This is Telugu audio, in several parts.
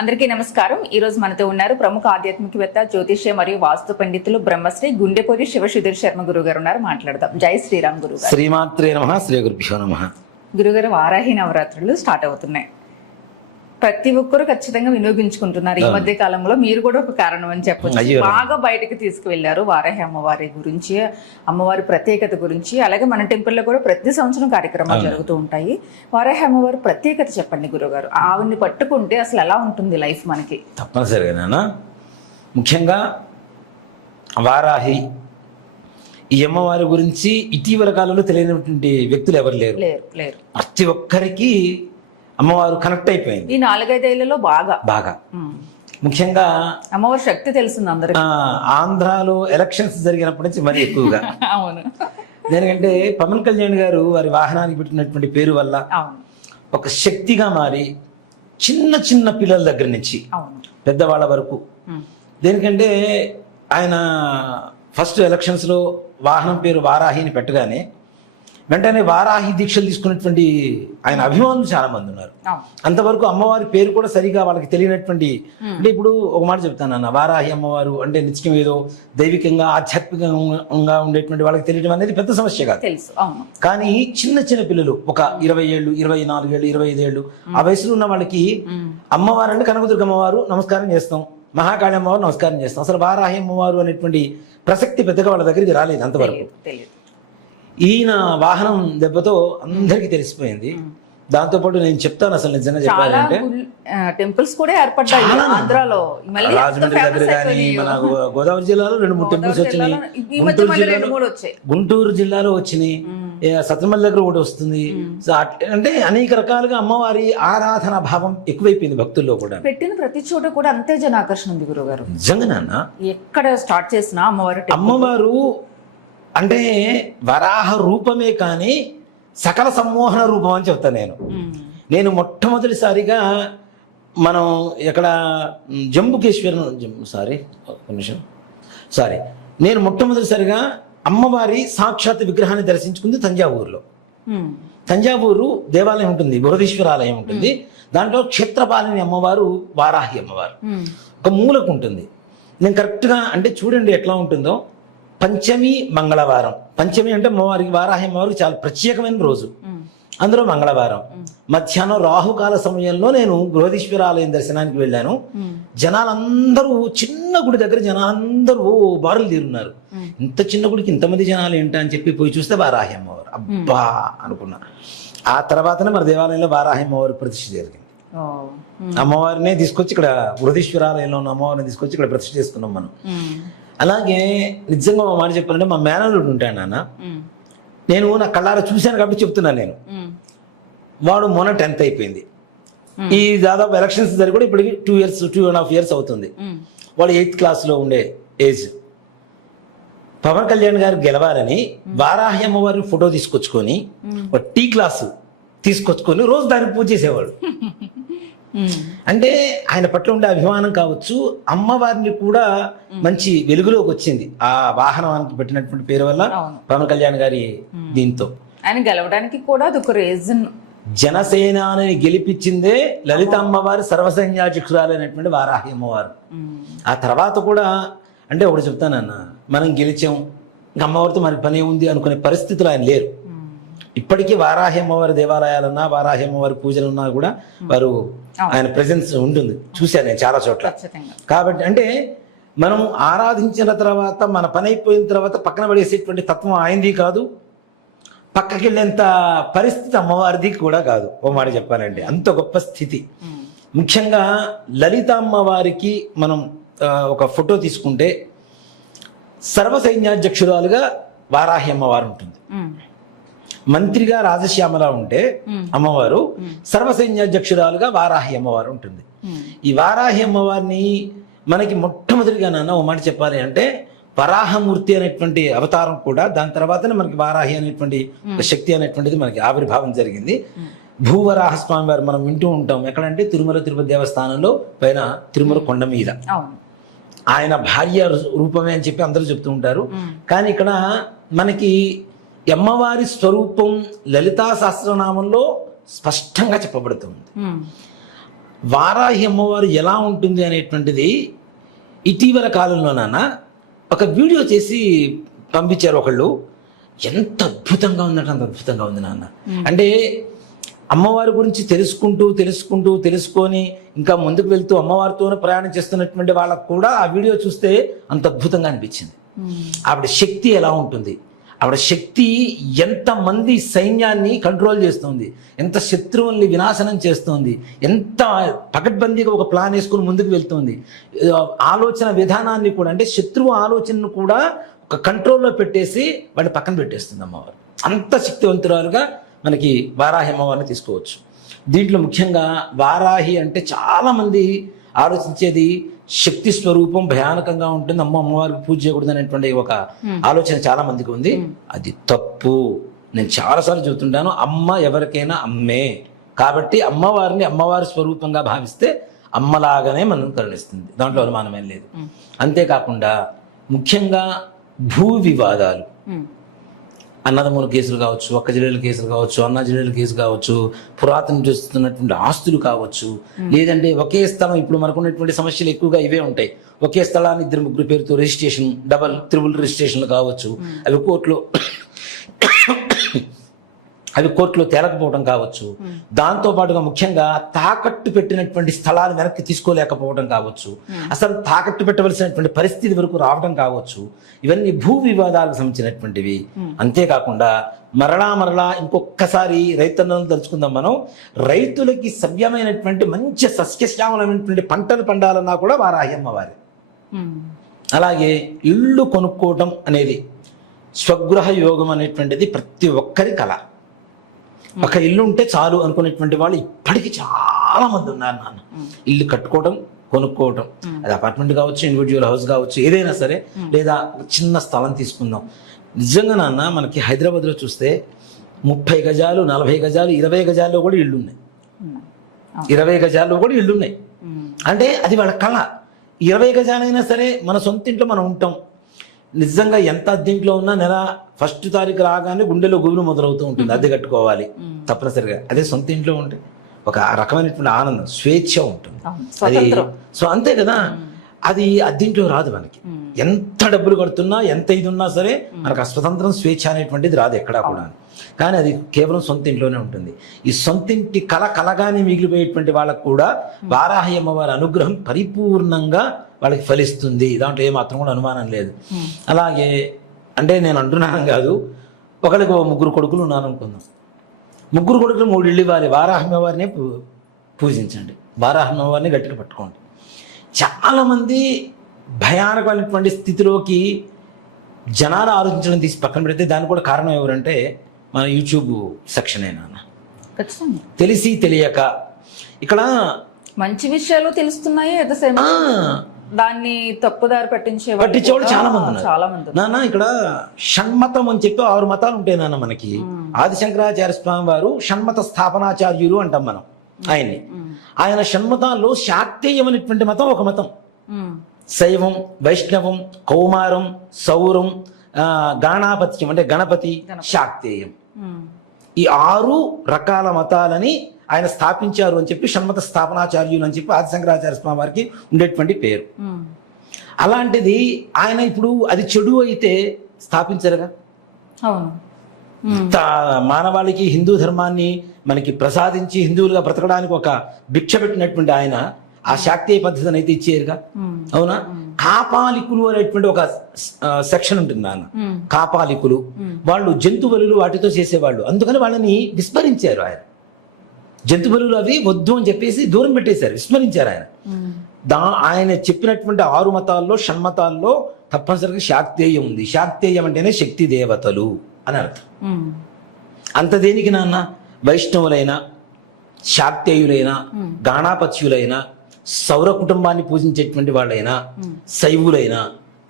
అందరికీ నమస్కారం. ఈ రోజు మనతో ఉన్నారు ప్రముఖ ఆధ్యాత్మికవేత్త, జ్యోతిష్య మరియు వాస్తు పండితులు బ్రహ్మశ్రీ గుండెపూరి శివసుధీర్ శర్మ గురువు గారు ఉన్నారు. మాట్లాడదాం. జై శ్రీరామ్ గురువు గారు. శ్రీమాత్రే నమః. శ్రీ గురుభ్యో నమః. గురుగారు, వారాహి నవరాత్రులు స్టార్ట్ అవుతున్నాయి. ప్రతి ఒక్కరు ఖచ్చితంగా వినియోగించుకుంటున్నారు. ఈ మధ్య కాలంలో మీరు కూడా ఒక కారణం అని చెప్పొచ్చు. బాగా బయటకు తీసుకువెళ్లారు వారాహి అమ్మవారి గురించి, అమ్మవారి ప్రత్యేకత గురించి. అలాగే మన టెంపుల్లో కూడా ప్రతి సంవత్సరం కార్యక్రమాలు జరుగుతూ ఉంటాయి. వారాహి అమ్మవారి ప్రత్యేకత చెప్పండి గురుగారు. ఆవిడ్ని పట్టుకుంటే అసలు ఎలా ఉంటుంది లైఫ్ మనకి? తప్పనిసరిగా ముఖ్యంగా వారాహి ఈ అమ్మవారి గురించి ఇటీవల కాలంలో తెలియనటువంటి వ్యక్తులు ఎవరు లేరు. ప్రతి ఒక్కరికి అమ్మవారు కనెక్ట్ అయిపోయింది ఈ 4-5 ఏళ్లలో. బాగా ముఖ్యంగా అమ్మవారి శక్తి తెలిసింది అందరికీ. ఆంధ్రాలో ఎలక్షన్స్ జరిగినప్పటి నుంచి మరీ ఎక్కువగా. అవును. దేనికంటే పవన్ కళ్యాణ్ గారు వారి వాహనానికి పెట్టినటువంటి పేరు వల్ల ఒక శక్తిగా మారి చిన్న చిన్న పిల్లల దగ్గర నుంచి పెద్దవాళ్ళ వరకు. దేనికంటే ఆయన ఫస్ట్ ఎలక్షన్స్ లో వాహనం పేరు వారాహిని పెట్టగానే వెంటనే వారాహి దీక్షలు తీసుకున్నటువంటి ఆయన అభిమానులు చాలా మంది ఉన్నారు. అంతవరకు అమ్మవారి పేరు కూడా సరిగా వాళ్ళకి తెలియనటువంటి, అంటే ఇప్పుడు ఒక మాట చెప్తాను, వారాహి అమ్మవారు అంటే నిత్యం ఏదో దైవికంగా ఆధ్యాత్మికంగా ఉండేటువంటి వాళ్ళకి తెలియడం అనేది పెద్ద సమస్య కాదు. కానీ చిన్న చిన్న పిల్లలు ఒక 20 ఏళ్ళు, 24 ఏళ్ళు, 25 ఏళ్ళు ఆ వయసులో ఉన్న వాళ్ళకి అమ్మవారు అంటే కనకదుర్గ అమ్మవారు నమస్కారం చేస్తాం, మహాకాళి అమ్మవారు నమస్కారం చేస్తాం. అసలు వారాహి అమ్మవారు అనేటువంటి ప్రసక్తి పెద్దగా వాళ్ళ దగ్గరికి రాలేదు అంతవరకు. ఈయన వాహనం దెబ్బతో అందరికీ తెలిసిపోయింది. దాంతో పాటు నేను చెప్తాను, అసలు నిజంగా చెప్పాలంటే టెంపుల్స్ కూడా ఏర్పడ్డాయి ఆంధ్రాలో. రాజమండ్రి దగ్గర కానీ మన గోదావరి జిల్లాలో 2-3 టెంపుల్స్ వచ్చినాయి. గుంటూరు జిల్లాలో వచ్చినాయి. సత్యమల్లి దగ్గర ఒకటి వస్తుంది. అంటే అనేక రకాలుగా అమ్మవారి ఆరాధన భావం ఎక్కువైపోయింది భక్తుల్లో కూడా. పెట్టిన ప్రతి చోట కూడా అంతే జనాకర్షణ ఉంది గురుగారు. నిజంగా నాన్న, ఎక్కడ స్టార్ట్ చేసినా అమ్మవారు అంటే వరాహ రూపమే కానీ సకల సమ్మోహన రూపం అని చెప్తాను నేను మొట్టమొదటిసారిగా మనం ఎక్కడ నేను మొట్టమొదటిసారిగా అమ్మవారి సాక్షాత్ విగ్రహాన్ని దర్శించుకుంది తంజావూరులో. తంజావూరు దేవాలయం ఉంటుంది, బృహదీశ్వర ఆలయం ఉంటుంది. దాంట్లో క్షేత్రపాలిని అమ్మవారు వారాహి అమ్మవారు ఒక మూలకు ఉంటుంది. నేను కరెక్ట్గా అంటే చూడండి ఎట్లా ఉంటుందో. పంచమి మంగళవారం, పంచమి అంటే అమ్మవారికి వారాహి అమ్మవారికి చాలా ప్రత్యేకమైన రోజు, అందులో మంగళవారం మధ్యాహ్నం రాహుకాల సమయంలో నేను బృహదీశ్వర ఆలయం దర్శనానికి వెళ్ళాను. జనాలందరూ చిన్న గుడి దగ్గర జనాలందరూ బారులు తీరున్నారు. ఇంత చిన్న గుడికి ఇంతమంది జనాలు ఏంటా అని చెప్పి పోయి చూస్తే వారాహి అమ్మవారు. అబ్బా అనుకున్నా. ఆ తర్వాతనే మన దేవాలయంలో వారాహి అమ్మవారి ప్రతిష్ఠ జరిగింది. అమ్మవారినే తీసుకొచ్చి ఇక్కడ బృహదీశ్వర ఆలయంలో ఉన్న అమ్మవారిని తీసుకొచ్చి ఇక్కడ ప్రతిష్ఠ చేసుకున్నాం మనం. అలాగే నిజంగా మా మాట చెప్పాలంటే మా మేనల్లుడు ఉంటాడు నాన్న, నేను నా కళ్ళారా చూశాను కాబట్టి చెప్తున్నాను నేను. వాడు మొన్న 10th అయిపోయింది. ఈ దాదాపు ఎలక్షన్స్ జరిగి కూడా ఇప్పటికి 2.5 years అవుతుంది. వాడు 8th క్లాస్లో ఉండే ఏజ్. పవన్ కళ్యాణ్ గారు గెలవాలని వారాహి అమ్మవారి ఫోటో తీసుకొచ్చుకొని ఒక టీ గ్లాసు తీసుకొచ్చుకొని రోజు దానికి పూజ చేసేవాడు. అంటే ఆయన పట్ల ఉండే అభిమానం కావచ్చు, అమ్మవారిని కూడా మంచి వెలుగులోకి వచ్చింది ఆ వాహనానికి పెట్టినటువంటి పేరు వల్ల పవన్ కళ్యాణ్ గారి. దీంతో ఆయన గెలవడానికి కూడా అదొక రీజన్. జనసేనాని గెలిపించిందే లలిత అమ్మవారి సర్వసైన్యాధ్యక్షురాలైనటువంటి వారాహి అమ్మవారు. ఆ తర్వాత కూడా అంటే ఒకటి చెప్తానన్న, మనం గెలిచాం ఇంకా అమ్మవారితో మనకి పని ఉంది అనుకునే పరిస్థితులు ఆయన లేరు. ఇప్పటికీ వారాహి అమ్మవారి దేవాలయాలున్నా, వారాహి అమ్మవారి పూజలున్నా కూడా వారు ఆయన ప్రెజెన్స్ ఉంటుంది. చూశాను నేను చాలా చోట్ల. కాబట్టి అంటే మనం ఆరాధించిన తర్వాత మన పని అయిపోయిన తర్వాత పక్కన పడేసేటువంటి తత్వం ఆయనది కాదు, పక్కకి వెళ్ళేంత పరిస్థితి అమ్మవారిది కూడా కాదు. ఓ మాట చెప్పాలంటే అంత గొప్ప స్థితి. ముఖ్యంగా లలిత అమ్మవారికి మనం ఒక ఫోటో తీసుకుంటే సర్వసైన్యాధ్యక్షురాలుగా వారాహి అమ్మవారు ఉంటుంది. మంత్రిగా రాజశ్యామల ఉంటే అమ్మవారు సర్వసైన్యాధ్యక్షురాలుగా వారాహి అమ్మవారు ఉంటుంది. ఈ వారాహి అమ్మవారిని మనకి మొట్టమొదటిగా నాన్న ఓ మాట చెప్పాలి అంటే వరాహమూర్తి అనేటువంటి అవతారం కూడా, దాని తర్వాతనే మనకి వారాహి అనేటువంటి శక్తి అనేటువంటిది మనకి ఆవిర్భావం జరిగింది. భూవరాహస్వామి వారు మనం వింటూ ఉంటాం. ఎక్కడంటే తిరుమల తిరుపతి దేవస్థానంలో పైన తిరుమల కొండ మీద ఆయన భార్య రూపమే అని చెప్పి అందరూ చెప్తూ ఉంటారు. కానీ ఇక్కడ మనకి అమ్మవారి స్వరూపం లలితా సహస్రనామంలో స్పష్టంగా చెప్పబడుతుంది. వారాహి అమ్మవారు ఎలా ఉంటుంది అనేటువంటిది ఇటీవల కాలంలో నాన్న ఒక వీడియో చేసి పంపించారు ఒకళ్ళు. ఎంత అద్భుతంగా ఉందంటే అంత అద్భుతంగా ఉంది నాన్న. అంటే అమ్మవారి గురించి తెలుసుకొని ఇంకా ముందుకు వెళ్తూ అమ్మవారితోనే ప్రయాణం చేస్తున్నటువంటి వాళ్ళకు కూడా ఆ వీడియో చూస్తే అంత అద్భుతంగా అనిపించింది. ఆవిడ శక్తి ఎలా ఉంటుంది, ఆవిడ శక్తి ఎంతమంది సైన్యాన్ని కంట్రోల్ చేస్తుంది, ఎంత శత్రువుల్ని వినాశనం చేస్తుంది, ఎంత పకడ్బందీగా ఒక ప్లాన్ వేసుకుని ముందుకు వెళ్తుంది. ఆలోచన విధానాన్ని కూడా, అంటే శత్రువు ఆలోచనను కూడా ఒక కంట్రోల్లో పెట్టేసి వాడిని పక్కన పెట్టేస్తుంది అమ్మవారు. అంత శక్తివంతురాలుగా మనకి వారాహి అమ్మవారిని తీసుకోవచ్చు. దీంట్లో ముఖ్యంగా వారాహి అంటే చాలామంది ఆలోచించేది శక్తి స్వరూపం భయానకంగా ఉంటుంది, అమ్మవారికి పూజ చేయకూడదు అనేటువంటి ఒక ఆలోచన చాలా మందికి ఉంది. అది తప్పు. నేను చాలాసార్లు చెబుతుంటాను, అమ్మ ఎవరికైనా అమ్మే. కాబట్టి అమ్మవారిని అమ్మవారి స్వరూపంగా భావిస్తే అమ్మలాగానే మనం కరుణిస్తుంది, దాంట్లో అనుమానమేం లేదు. అంతేకాకుండా ముఖ్యంగా భూ వివాదాలు, అన్నదమ్ముల కేసులు కావచ్చు, ఒక్క జిల్లాల కేసులు కావచ్చు, అన్న జిల్లాల కేసు కావచ్చు, పురాతన చేస్తున్నటువంటి ఆస్తులు కావచ్చు, లేదంటే ఒకే స్థలం, ఇప్పుడు మనకున్నటువంటి సమస్యలు ఎక్కువగా ఇవే ఉంటాయి. ఒకే స్థలాన్ని 2-3 పేరుతో రిజిస్ట్రేషన్, డబల్ త్రిబుల్ రిజిస్ట్రేషన్లు కావచ్చు, అవి కోర్టులో తేలకపోవడం కావచ్చు. దాంతో పాటుగా ముఖ్యంగా తాకట్టు పెట్టినటువంటి స్థలాలు వెనక్కి తీసుకోలేకపోవడం కావచ్చు, అసలు తాకట్టు పెట్టవలసినటువంటి పరిస్థితి వరకు రావడం కావచ్చు. ఇవన్నీ భూ వివాదాలకు సంబంధించినటువంటివి. అంతేకాకుండా మరలా ఇంకొక్కసారి రైతన్నలను తలుచుకుందాం మనం. రైతులకి సవ్యమైనటువంటి మంచి సస్యశ్యామలమైనటువంటి పంటలు పండాలన్నా కూడా వారాహి అమ్మవారి. అలాగే ఇళ్ళు కొనుక్కోవటం అనేది, స్వగృహ యోగం అనేటువంటిది ప్రతి ఒక్కరి కళ. ఒక ఇల్లు ఉంటే చాలు అనుకునేటువంటి వాళ్ళు ఇప్పటికీ చాలా మంది ఉన్నారు నాన్న. ఇల్లు కట్టుకోవడం, కొనుక్కోవడం, అది అపార్ట్మెంట్ కావచ్చు, ఇండివిజువల్ హౌస్ కావచ్చు, ఏదైనా సరే, లేదా చిన్న స్థలం తీసుకుందాం. నిజంగా నాన్న మనకి హైదరాబాద్లో చూస్తే 30 గజాలు, 40 గజాలు, 20 గజాల్లో కూడా ఇళ్ళు ఉన్నాయి. 20 గజాల్లో కూడా ఇళ్ళు ఉన్నాయి. అంటే అది వాళ్ళ కళ. 20 గజాలైనా సరే మన సొంత ఇంట్లో మనం ఉంటాం. నిజంగా ఎంత అద్దెంట్లో ఉన్నా నెల 1వ తారీఖు రాగానే గుండెలో గుబురు మొదలవుతూ ఉంటుంది, అద్దె కట్టుకోవాలి తప్పనిసరిగా. అదే సొంత ఇంట్లో ఉంటే ఒక రకమైనటువంటి ఆనందం, స్వేచ్ఛ ఉంటుంది. అది సో అంతే కదా. అది అద్దెంట్లో రాదు మనకి. ఎంత డబ్బులు కడుతున్నా, ఎంత ఇది ఉన్నా సరే మనకు ఆ స్వతంత్రం, స్వేచ్ఛ అనేటువంటిది రాదు ఎక్కడా కూడా. కానీ అది కేవలం సొంత ఇంట్లోనే ఉంటుంది. ఈ సొంత ఇంటి కలగానే మిగిలిపోయేటువంటి వాళ్ళకు కూడా వారాహి అమ్మవారి అనుగ్రహం పరిపూర్ణంగా వాళ్ళకి ఫలిస్తుంది, దాంట్లో ఏమాత్రం కూడా అనుమానం లేదు. అలాగే అంటే నేను అంటున్నాను కాదు, ఒకరికి 3 కొడుకులు ఉన్నాను అనుకుందాం. 3 కొడుకులు 3 ఇళ్ళు ఇవ్వాలి. వారాహి అమ్మవారిని పూజించండి, వారాహి అమ్మవారిని గట్టిగా పట్టుకోండి. చాలామంది భయానకమైనటువంటి స్థితిలోకి జనాలు ఆలోచించడం తీసి పక్కన పెడితే దానికి కూడా కారణం ఎవరంటే మన యూట్యూబ్ సెక్షనే నాన్న. తెలిసి తెలియక ఇక్కడ మంచి విషయాలు తెలుస్తున్నాయి, దాన్ని తప్పుదారి పట్టించేవాళ్ళు చాలా మంది ఉన్నారు నాన్న. ఇక్కడ షణ్మతం అని చెప్పి 6 మతాలు ఉంటాయి నాన్న మనకి. ఆదిశంకరాచార్య స్వామి వారు షణ్మత స్థాపనాచార్యులు అంటాం మనం ఆయన్ని. ఆయన షణ్మతాల్లో శాక్తేయం అనేటువంటి మతం ఒక మతం. శైవం, వైష్ణవం, కౌమారం, సౌరం, గాణాపత్యం అంటే గణపతి, శాక్తేయం, ఈ 6 రకాల మతాలని ఆయన స్థాపించారు అని చెప్పి షణ్మత స్థాపనాచార్యులు అని చెప్పి ఆదిశంకరాచార్య స్వామి వారికి ఉండేటువంటి పేరు. అలాంటిది ఆయన ఇప్పుడు అది చెడు అయితే స్థాపించరుగా. మానవాళికి హిందూ ధర్మాన్ని మనకి ప్రసాదించి హిందువులుగా బ్రతకడానికి ఒక భిక్ష పెట్టినటువంటి ఆయన ఆ శాక్తేయ పద్ధతిని అయితే ఇచ్చేరుగా. అవునా? కాపాలికులు అనేటువంటి ఒక సెక్షన్ ఉంటుంది నాన్న. కాపాలికులు వాళ్ళు జంతు బలులు వాటితో చేసేవాళ్ళు, అందుకని వాళ్ళని విస్మరించారు ఆయన. జంతు బలులు అవి వద్దు అని చెప్పేసి దూరం పెట్టేశారు, విస్మరించారు ఆయన. ఆయన చెప్పినటువంటి 6 మతాల్లో, షణ్మతాల్లో తప్పనిసరిగా శాక్తేయం ఉంది. శాక్తేయం అంటేనే శక్తి దేవతలు అని అర్థం. అంత దేనికి నాన్న, వైష్ణవులైనా, శాక్తేయులైనా, గాణాపత్యులైనా, సౌర కుటుంబాన్ని పూజించేటువంటి వాళ్ళైనా, శైవులైనా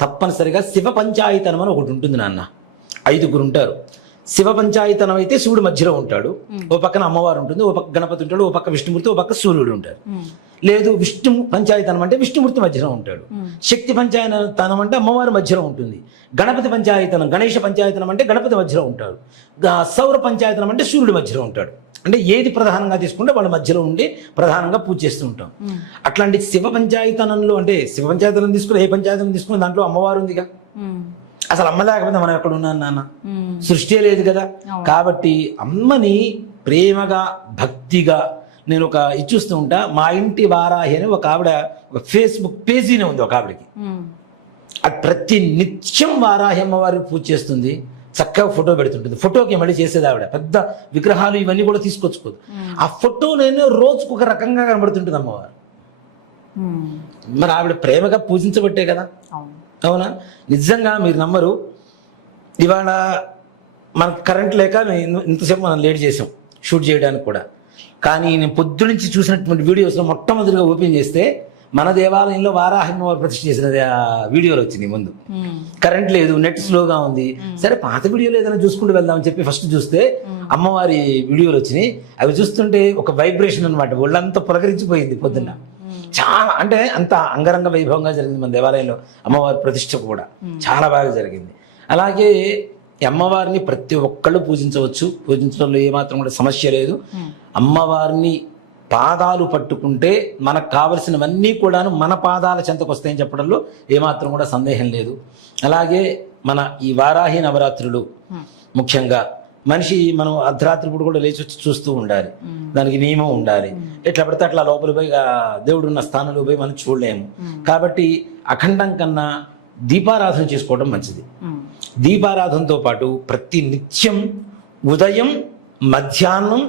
తప్పనిసరిగా శివ పంచాయతనం అని ఒకటి ఉంటుంది నాన్న. 5గురు ఉంటారు. శివ పంచాయతనం అయితే శివుడు మధ్యలో ఉంటాడు, ఓ పక్కన అమ్మవారు ఉంటుంది, ఓ పక్క గణపతి ఉంటాడు, ఓ పక్క విష్ణుమూర్తి, ఓ పక్క సూర్యుడు ఉంటాడు. లేదు విష్ణు పంచాయతనం అంటే విష్ణుమూర్తి మధ్యలో ఉంటాడు. శక్తి పంచాయతనం అంటే అమ్మవారి మధ్యలో ఉంటుంది. గణపతి పంచాయతనం, గణేష పంచాయతనం అంటే గణపతి మధ్యలో ఉంటాడు. సౌర పంచాయతనం అంటే సూర్యుడి మధ్యలో ఉంటాడు. అంటే ఏది ప్రధానంగా తీసుకుంటే వాళ్ళ మధ్యలో ఉండి ప్రధానంగా పూజ చేస్తూ ఉంటాం. అట్లాంటి శివ పంచాయతనంలో అంటే శివ పంచాయతనం తీసుకుని ఏ పంచాయతనం తీసుకుని దాంట్లో అమ్మవారు ఉందిగా. అసలు అమ్మ లేకపోతే మనం ఎక్కడ ఉన్నాను నాన్న, సృష్టి లేదు కదా. కాబట్టి అమ్మని ప్రేమగా భక్తిగా నేను ఒక ఇది చూస్తూ ఉంటా. మా ఇంటి వారాహి అని ఒక ఆవిడ ఒక ఫేస్బుక్ పేజీనే ఉంది ఒక ఆవిడకి. అది ప్రతి నిత్యం వారాహి అమ్మవారికి పూజ చేస్తుంది, చక్కగా ఫోటో పెడుతుంటుంది. ఫోటోకి మళ్ళీ చేసేది ఆవిడ పెద్ద విగ్రహాలు ఇవన్నీ కూడా తీసుకొచ్చుకోదు. ఆ ఫోటో నేను రోజుకు ఒక రకంగా కనబడుతుంటుంది అమ్మవారు. మరి ఆవిడ ప్రేమగా పూజించబట్టే కదా. అవునా? నిజంగా మీరు నమ్మరు, ఇవాళ మనకు కరెంట్ లేక ఇంతసేపు మనం లేట్ చేసాం షూట్ చేయడానికి కూడా. కానీ నేను పొద్దునుంచి చూసినటువంటి వీడియోస్లో మొట్టమొదటిగా ఓపెన్ చేస్తే మన దేవాలయంలో వారాహి అమ్మవారు ప్రతిష్ఠ చేసిన వీడియోలు వచ్చినాయి. ముందు కరెంట్ లేదు, నెట్ స్లోగా ఉంది. సరే పాత వీడియోలు ఏదైనా చూసుకుంటూ వెళ్దామని చెప్పి ఫస్ట్ చూస్తే అమ్మవారి వీడియోలు వచ్చినాయి. అవి చూస్తుంటే ఒక వైబ్రేషన్ అనమాట, ఒళ్ళంతా పులకరించిపోయింది పొద్దున్న. చాలా అంటే అంత అంగరంగ వైభవంగా జరిగింది మన దేవాలయంలో అమ్మవారి ప్రతిష్ఠ కూడా చాలా బాగా జరిగింది. అలాగే అమ్మవారిని ప్రతి ఒక్కళ్ళు పూజించవచ్చు, పూజించడంలో ఏమాత్రం కూడా సమస్య లేదు. అమ్మవారిని పాదాలు పట్టుకుంటే మనకు కావలసినవన్నీ కూడాను మన పాదాల చెంతకు వస్తాయని చెప్పడంలో ఏమాత్రం కూడా సందేహం లేదు. అలాగే మన ఈ వారాహి నవరాత్రులు ముఖ్యంగా మనిషి మనం అర్ధరాత్రి పూట కూడా లేచి వచ్చి చూస్తూ ఉండాలి, దానికి నియమం ఉండాలి. ఎట్లా పడితే అట్లా లోపల పోయి దేవుడు ఉన్న స్థానంలో పోయి మనం చూడలేము. కాబట్టి అఖండం కన్నా దీపారాధన చేసుకోవడం మంచిది. దీపారాధనతో పాటు ప్రతి నిత్యం ఉదయం, మధ్యాహ్నం,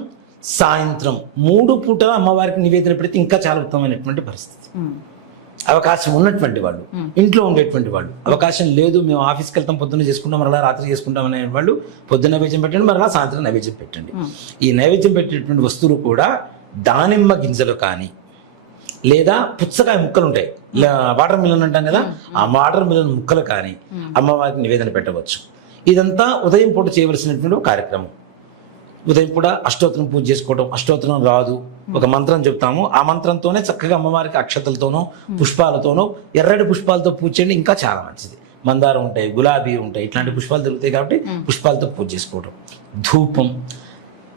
సాయంత్రం 3 పూటల అమ్మవారికి నివేదన పెడితే ఇంకా చాలా ఉత్తమమైనటువంటి పరిస్థితి. అవకాశం ఉన్నటువంటి వాళ్ళు, ఇంట్లో ఉండేటువంటి వాళ్ళు, అవకాశం లేదు మేము ఆఫీస్కి వెళ్తాం పొద్దున్న చేసుకుంటాం మరలా రాత్రి చేసుకుంటాం అనే వాళ్ళు పొద్దున్న నైవేద్యం పెట్టండి, మరలా సాయంత్రం నైవేద్యం పెట్టండి. ఈ నైవేద్యం పెట్టేటువంటి వస్తువులు కూడా దానిమ్మ గింజలు కానీ లేదా పుచ్చకాయ ముక్కలు ఉంటాయి, వాటర్ మిలన్ అంటాం కదా, ఆ వాటర్ మిలన్ ముక్కలు కానీ అమ్మవారికి నివేదన పెట్టవచ్చు. ఇదంతా ఉదయం పూట చేయవలసినటువంటి కార్యక్రమం. ఉదయం కూడా అష్టోత్తరం పూజ చేసుకోవడం. అష్టోత్తరం రాదు, ఒక మంత్రం చెప్తాము, ఆ మంత్రంతోనే చక్కగా అమ్మవారికి అక్షతలతోనో పుష్పాలతోనో ఎర్రటి పుష్పాలతో పూజ చేయండి, ఇంకా చాలా మంచిది. మందారం ఉంటాయి, గులాబీ ఉంటాయి, ఇట్లాంటి పుష్పాలు దొరుకుతాయి కాబట్టి పుష్పాలతో పూజ చేసుకోవడం. ధూపం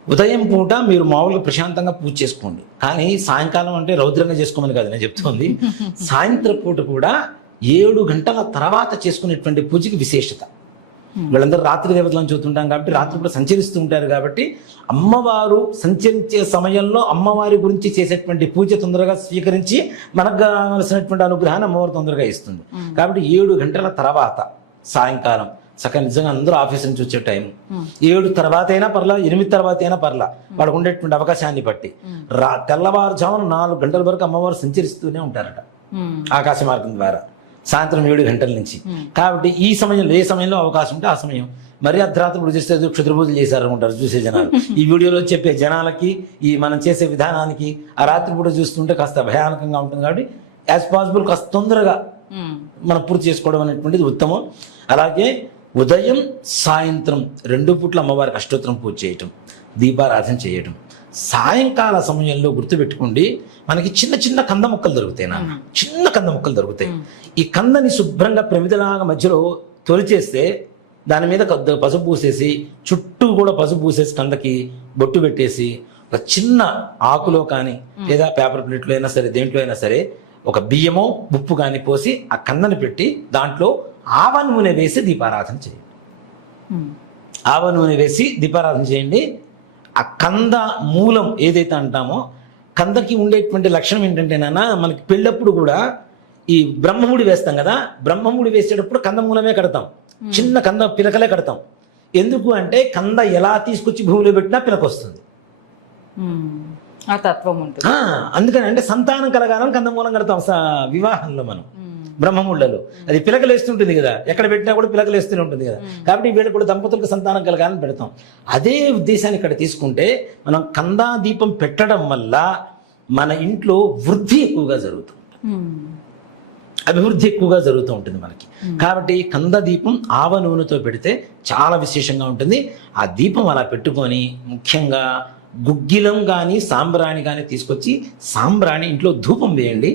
ఉదయం పూట మీరు మామూలుగా ప్రశాంతంగా పూజ చేసుకోండి, కానీ సాయంకాలం అంటే రౌద్రంగా చేసుకోమని కాదు నేను చెప్తుంది. సాయంత్రం పూట కూడా 7 గంటల తర్వాత చేసుకునేటువంటి పూజకి విశేషత. వీళ్ళందరూ రాత్రి దేవతలను చూస్తుంటాం కాబట్టి రాత్రి కూడా సంచరిస్తూ ఉంటారు కాబట్టి అమ్మవారు సంచరించే సమయంలో అమ్మవారి గురించి చేసేటువంటి పూజ తొందరగా స్వీకరించి మనకు కావలసినటువంటి అనుగ్రహాన్ని అమ్మవారు తొందరగా ఇస్తుంది. కాబట్టి 7 గంటల తర్వాత సాయంకాలం సగం నిజంగా అందరూ ఆఫీస్ నుంచి వచ్చే టైం 7 తర్వాత అయినా పర్లా, 8 తర్వాత అయినా పర్లా, వాళ్ళకు ఉండేటువంటి అవకాశాన్ని బట్టి తెల్లవారుజామున 4 గంటల వరకు అమ్మవారు సంచరిస్తూనే ఉంటారట ఆకాశ మార్గం ద్వారా, సాయంత్రం 7 గంటల నుంచి. కాబట్టి ఈ సమయంలో ఏ సమయంలో అవకాశం ఉంటే ఆ సమయం. మరీ అర్ధరాత్రి పూజ చేస్తే క్షుద్రపూజలు చేశారనుకుంటారు చూసే జనాలు. ఈ వీడియోలో చెప్పే జనాలకి ఈ మనం చేసే విధానానికి ఆ రాత్రి పూట చూస్తుంటే కాస్త భయానకంగా ఉంటుంది. కాబట్టి యాజ్ పాసిబుల్ కాస్త తొందరగా మనం పూర్తి చేసుకోవడం అనేటువంటిది ఉత్తమం. అలాగే ఉదయం సాయంత్రం 2 పూట్ల అమ్మవారికి అష్టోత్తరం పూజ చేయటం, దీపారాధన చేయటం. సాయంకాల సమయంలో గుర్తుపెట్టుకోండి, మనకి చిన్న చిన్న కంద ముక్కలు దొరుకుతాయి నాన్న, చిన్న కంద ముక్కలు దొరుకుతాయి. ఈ కందని శుభ్రంగా ప్రమిదలాగా మధ్యలో తొలిచేస్తే దాని మీద పసుపు పూసేసి చుట్టూ కూడా పసుపు పూసేసి కందకి బొట్టు పెట్టేసి ఒక చిన్న ఆకులో కానీ లేదా పేపర్ ప్లేట్లో అయినా సరే దేంట్లో అయినా సరే ఒక బియ్యమో ఉప్పు కానీ పోసి ఆ కందని పెట్టి దాంట్లో ఆవ నూనె వేసి దీపారాధన చేయండి. ఆవ నూనె వేసి దీపారాధన చేయండి. ఆ కంద మూలం ఏదైతే అంటామో కందకి ఉండేటువంటి లక్షణం ఏంటంటే నాన్న, మనకి పెళ్ళప్పుడు కూడా ఈ బ్రహ్మముడి వేస్తాం కదా, బ్రహ్మముడి వేసేటప్పుడు కంద మూలమే కడతాం, చిన్న కంద పిలకలే కడతాం. ఎందుకు అంటే కంద ఎలా తీసుకొచ్చి భూమిలో పెట్టినా పిలక వస్తుంది, ఆ తత్వం ఉంటుంది. అందుకని అంటే సంతానం కలగాలని కంద మూలం కడతాం వివాహంలో మనం బ్రహ్మముళ్ళలో. అది పిలకలు వేస్తుంటుంది కదా, ఎక్కడ పెట్టినా కూడా పిలకలు వేస్తూనే ఉంటుంది కదా. కాబట్టి వీళ్ళు కూడా దంపతులకు సంతానం కలగాలని పెడతాం. అదే ఉద్దేశాన్ని ఇక్కడ తీసుకుంటే మనం కందా దీపం పెట్టడం వల్ల మన ఇంట్లో వృద్ధి ఎక్కువగా జరుగుతుంది, అభివృద్ధి ఎక్కువగా జరుగుతూ ఉంటుంది మనకి. కాబట్టి కంద దీపం ఆవ నూనెతో పెడితే చాలా విశేషంగా ఉంటుంది. ఆ దీపం అలా పెట్టుకొని ముఖ్యంగా గుగ్గిలం కానీ సాంబ్రాణి కానీ తీసుకొచ్చి సాంబ్రాణి ఇంట్లో ధూపం వేయండి.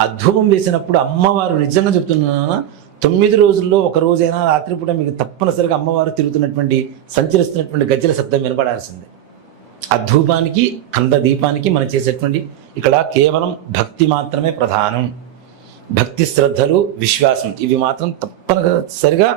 ఆ ధూపం వేసినప్పుడు అమ్మవారు నిజంగా చెప్తున్నాను, 9 రోజుల్లో ఒక రోజైనా రాత్రిపూట మీకు తప్పనిసరిగా అమ్మవారు తిరుగుతున్నటువంటి సంచరిస్తున్నటువంటి గజ్జల శబ్దం వినపడాల్సిందే. ఆ ధూపానికి కంద దీపానికి మనం చేసేటువంటి ఇక్కడ కేవలం భక్తి మాత్రమే ప్రధానం. భక్తి, శ్రద్ధలు, విశ్వాసం ఇవి మాత్రం తప్పనిసరిగా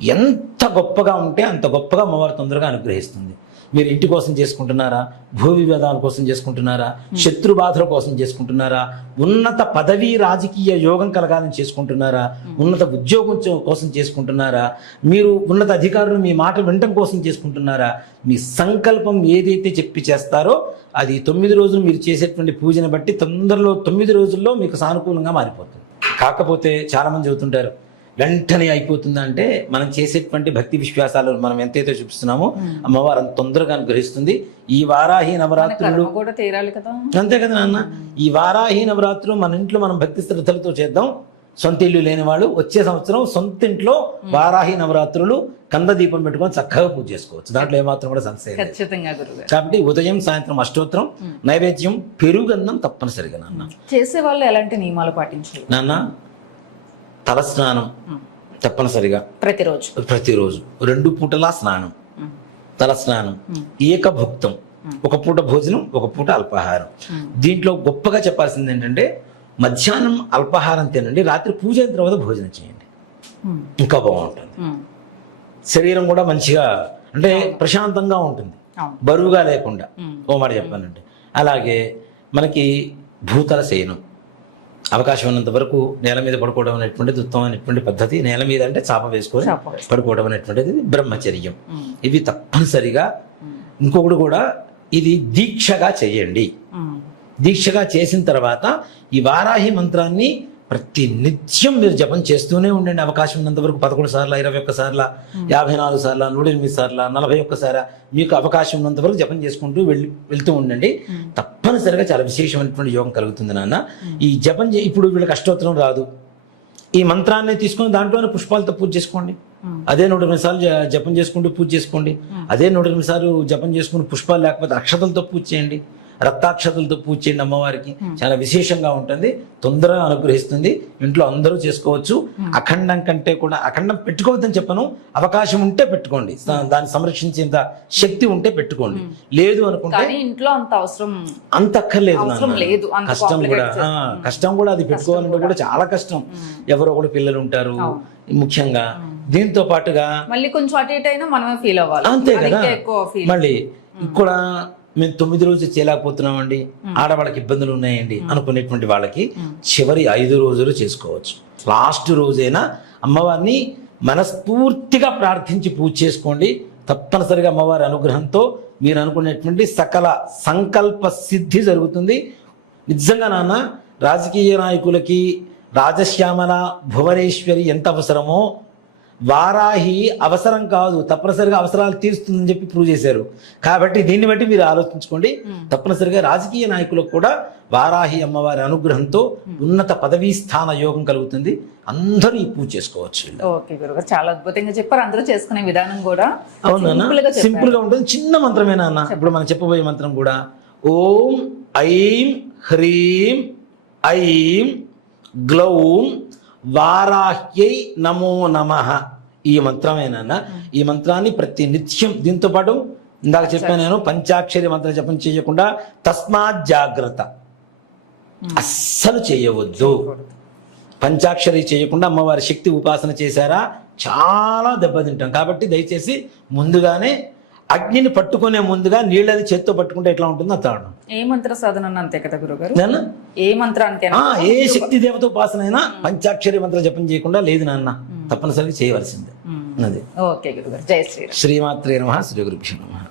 ఎంత గొప్పగా ఉంటే అంత గొప్పగా అమ్మవారు తొందరగా అనుగ్రహిస్తుంది. మీరు ఇంటి కోసం చేసుకుంటున్నారా, భూ వివాదాల కోసం చేసుకుంటున్నారా, శత్రు బాధల కోసం చేసుకుంటున్నారా, ఉన్నత పదవి రాజకీయ యోగం కలగాలని చేసుకుంటున్నారా, ఉన్నత ఉద్యోగం కోసం చేసుకుంటున్నారా, మీరు ఉన్నత అధికారులు మీ మాట వినటం కోసం చేసుకుంటున్నారా, మీ సంకల్పం ఏదైతే చెప్పి చేస్తారో అది 9 రోజులు మీరు చేసేటువంటి పూజను బట్టి తొందరలో 9 రోజుల్లో మీకు సానుకూలంగా మారిపోతుంది. కాకపోతే చాలామంది చెబుతుంటారు వెంటనే అయిపోతుందంటే మనం చేసేటువంటి భక్తి విశ్వాసాలు మనం ఎంతైతే చూపిస్తున్నామో అమ్మవారు అంత తొందరగా అనుగ్రహిస్తుంది. ఈ వారాహి నవరాత్రులు కూడా తీరాలి కదా, అంతే కదా నాన్న. ఈ వారాహి నవరాత్రులు మన ఇంట్లో మనం భక్తి శ్రద్ధలతో చేద్దాం. సొంత ఇల్లు లేని వాళ్ళు వచ్చే సంవత్సరం సొంత ఇంట్లో వారాహి నవరాత్రులు కంద దీపం పెట్టుకొని చక్కగా పూజ చేసుకోవచ్చు. దాంట్లో ఏమాత్రం కూడా సంశయం లేదు. ఖచ్చితంగా గురుగారు. కాబట్టి ఉదయం సాయంత్రం అష్టోత్తరం, నైవేద్యం, పెరుగన్నం తప్పనిసరిగా నాన్న. చేసే వాళ్ళు ఎలాంటి నియమాలు పాటించాలి నాన్న? తలస్నానం తప్పనిసరిగా ప్రతిరోజు 2 పూటలా స్నానం, తలస్నానం, ఏకభుక్తం, ఒక పూట భోజనం, ఒక పూట అల్పాహారం. దీంట్లో గొప్పగా చెప్పాల్సింది ఏంటంటే మధ్యాహ్నం అల్పాహారం తినండి, రాత్రి పూజ అయిన తర్వాత భోజనం చేయండి, ఇంకా బాగుంటుంది. శరీరం కూడా మంచిగా అంటే ప్రశాంతంగా ఉంటుంది, బరువుగా లేకుండా. ఓ మాట చెప్పానంటే అలాగే మనకి భూతల శయనం, అవకాశం ఉన్నంత వరకు నేల మీద పడుకోవడం అనేటువంటిది ఉత్తమమైనటువంటి పద్ధతి. నేల మీద అంటే చాప వేసుకొని పడుకోవడం అనేటువంటిది బ్రహ్మచర్యం. ఇవి తప్పనిసరిగా. ఇంకొకటి కూడా ఇది దీక్షగా చేయండి. దీక్షగా చేసిన తర్వాత ఈ వారాహి మంత్రాన్ని ప్రతి నిత్యం మీరు జపం చేస్తూనే ఉండండి. అవకాశం ఉన్నంత వరకు 11 సార్లు, 21 సార్లు, 54 సార్లు, 108 సార్లు, 41 సార్లు మీకు అవకాశం ఉన్నంత వరకు జపం చేసుకుంటూ వెళ్తూ ఉండండి. తప్పనిసరిగా చాలా విశేషమైనటువంటి యోగం కలుగుతుంది నాన్న. ఈ జపం ఇప్పుడు వీళ్ళకి అష్టోత్తరం రాదు, ఈ మంత్రాన్ని తీసుకొని దాంట్లోనే పుష్పాలతో పూజ చేసుకోండి. అదే 108 సార్లు జపం చేసుకుంటూ పూజ చేసుకోండి. అదే 108 సార్లు జపం చేసుకుని పుష్పాలు లేకపోతే అక్షతలతో పూజ చేయండి, రక్తాక్షతలతో పూజ చేయండి. అమ్మవారికి చాలా విశేషంగా ఉంటుంది, తొందరగా అనుగ్రహిస్తుంది. ఇంట్లో అందరూ చేసుకోవచ్చు. అఖండం కంటే కూడా అఖండం పెట్టుకోవద్దని చెప్పను, అవకాశం ఉంటే పెట్టుకోండి, దాన్ని సంరక్షించేంత శక్తి ఉంటే పెట్టుకోండి. లేదు అనుకుంటే ఇంట్లో అంత అవసరం అంత అక్కర్లేదు. కష్టం కూడా అది పెట్టుకోవాలంటే కూడా చాలా కష్టం. ఎవరో కూడా పిల్లలు ఉంటారు ముఖ్యంగా. దీంతో పాటుగా మళ్ళీ కొంచెం అటు ఇటు అయినా మనమే ఫీల్ అవ్వాలి, అంతే కదా. మళ్ళీ కూడా మేము 9 రోజులు చేయలేకపోతున్నామండి, ఆడవాళ్ళకి ఇబ్బందులు ఉన్నాయండి అనుకునేటువంటి వాళ్ళకి చివరి 5 రోజులు చేసుకోవచ్చు. లాస్ట్ రోజైనా అమ్మవారిని మనస్ఫూర్తిగా ప్రార్థించి పూజ చేసుకోండి. తప్పనిసరిగా అమ్మవారి అనుగ్రహంతో మీరు అనుకునేటువంటి సకల సంకల్ప సిద్ధి జరుగుతుంది. నిజంగా నాన్న, రాజకీయ నాయకులకి రాజశ్యామల, భువనేశ్వరి ఎంత అవసరమో వారాహి అవసరం కాదు, తప్పనిసరిగా అవసరాలు తీరుస్తుందని చెప్పి ప్రూవ్ చేశారు. కాబట్టి దీన్ని బట్టి మీరు ఆలోచించుకోండి. తప్పనిసరిగా రాజకీయ నాయకులకు కూడా వారాహి అమ్మవారి అనుగ్రహంతో ఉన్నత పదవీ స్థాన యోగం కలుగుతుంది. అందరూ ఈ పూజ చేసుకోవచ్చు. ఓకే గురుగారు, చాలా అద్భుతంగా చెప్పారు. అందరూ చేసుకునే విధానం కూడా సింపుల్ గా ఉంటుంది. చిన్న మంత్రమేనా అన్న. ఇప్పుడు మనం చెప్పబోయే మంత్రం కూడా ఓం ఐం హ్రీం ఐం గ్లౌం వారాహ్యై నమో నమః. ఈ మంత్రమేనా. ఈ మంత్రాన్ని ప్రతి నిత్యం, దీంతో పాటు ఇందాక చెప్పాను నేను, పంచాక్షరి మంత్ర జపం చేయకుండా తస్మాత్ జాగ్రత్త, అస్సలు చేయవద్దు. పంచాక్షరి చేయకుండా అమ్మవారి శక్తి ఉపాసన చేశారా చాలా దెబ్బతింటాం. కాబట్టి దయచేసి ముందుగానే అగ్నిని పట్టుకునే ముందుగా నీళ్ళని చేత్తో పట్టుకుంటే ఎట్లా ఉంటుందో అతను. ఏ మంత్ర సాధన అంతే కదా గురుగారు, ఏ మంత్రానికి ఏ శక్తి దేవత ఉపాసన అయినా పంచాక్షరి మంత్ర జపం చేయకుండా లేదు నాన్న, తప్పనిసరిగా చేయవలసిందే. ఓకే గురుగారు, జై శ్రీరామ్. శ్రీమాత్రే నమః. శ్రీ గురుభ్యో నమః.